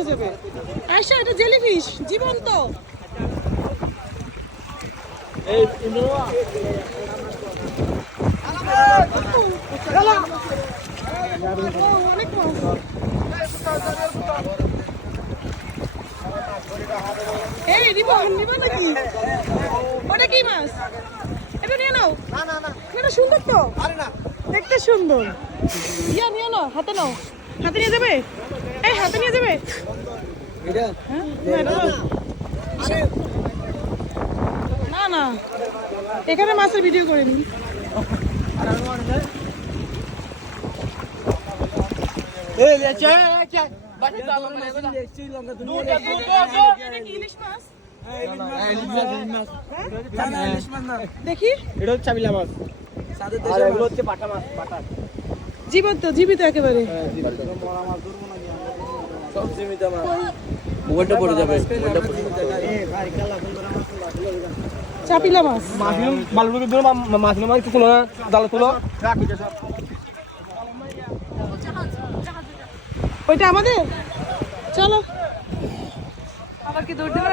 উঠে যাবে। আয়সা এটা জেলিফিশ জীবন্ত। ও, অনেক মাছ। এই রিবন নিবা নাকি? ওটা কি মাছ? এটা নিয়ে নাও। না না না। এটা সুন্দর তো। আরে না। দেখতে সুন্দর। ইয়া নিয়ে নাও হাতে নাও। হাতে নিয়ে যাবে? না, না। না এখানে মাছের ভিডিও করে নিন মাছ দেখি এটা হচ্ছে চাবিলা মাছ আর এগুলো হচ্ছে পাটা মাছ পাটা। জীবন্ত জীবিত একেবারে। মাছ মোবাইলটা পড়ে যাবে। চাপিলা মাছ। মাছগুলো বালুগুলো মাছ মাছ তুলো না জাল তুলো। ওইটা আমাদের? চলো। আবার কি দৌড় দেবে?